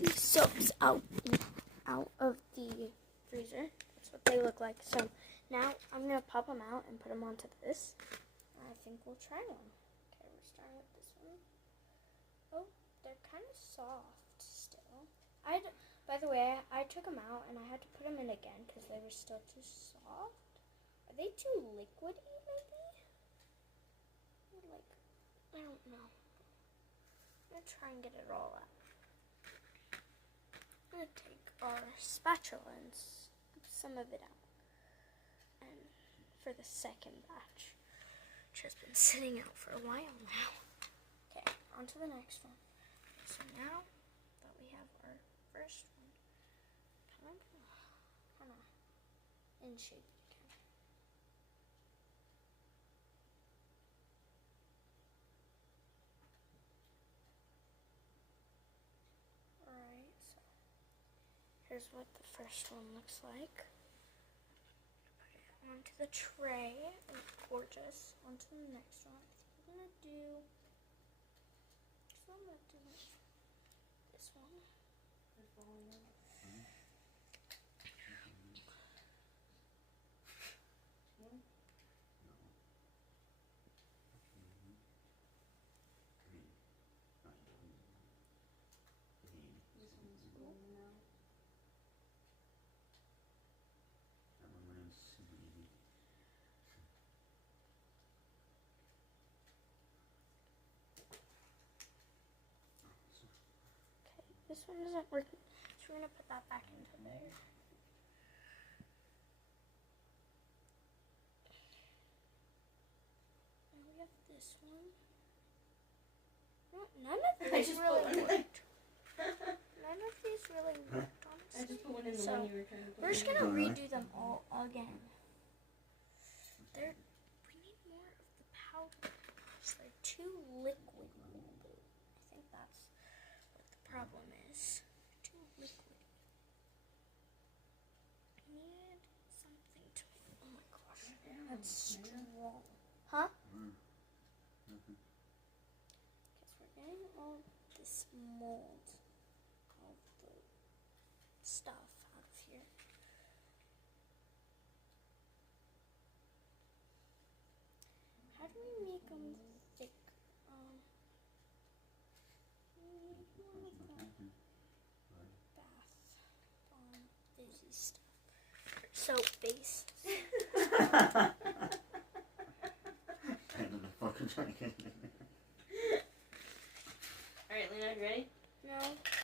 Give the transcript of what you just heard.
the soaps out of the freezer. That's what they look like. So now I'm going to pop them out and put them onto this. I think we'll try one. Okay, we're starting with this one. Oh, they're kind of soft still. By the way, I took them out and I had to put them in again because they were still too soft. Are they too liquidy, maybe? Like, I don't know. I'm going to try and get it all out. I'm going to take our spatula and scoop some of it out. And for the second batch, which has been sitting out for a while now. Okay, on to the next one. So now that we have our first one, kind of in shape. Alright, so here's what the first one looks like. Put it onto the tray. It's gorgeous. Onto the next one. I'm gonna do this one. This one isn't working, so we're going to put that back into there. And we have this one. No, none of these really worked. None of these really worked, honestly. I just put one in the so one you were trying to put. We're just going to redo them all again. We need more of the powder. They're too liquid. I think that's what the problem is. Too liquid. I need something to make. Oh my gosh. That's strong. Huh? Because we're getting all this mold, all the stuff out of here. How do we make them thick? We need more of that bath bomb fizzy stuff. Soap based. I don't know if I can try again.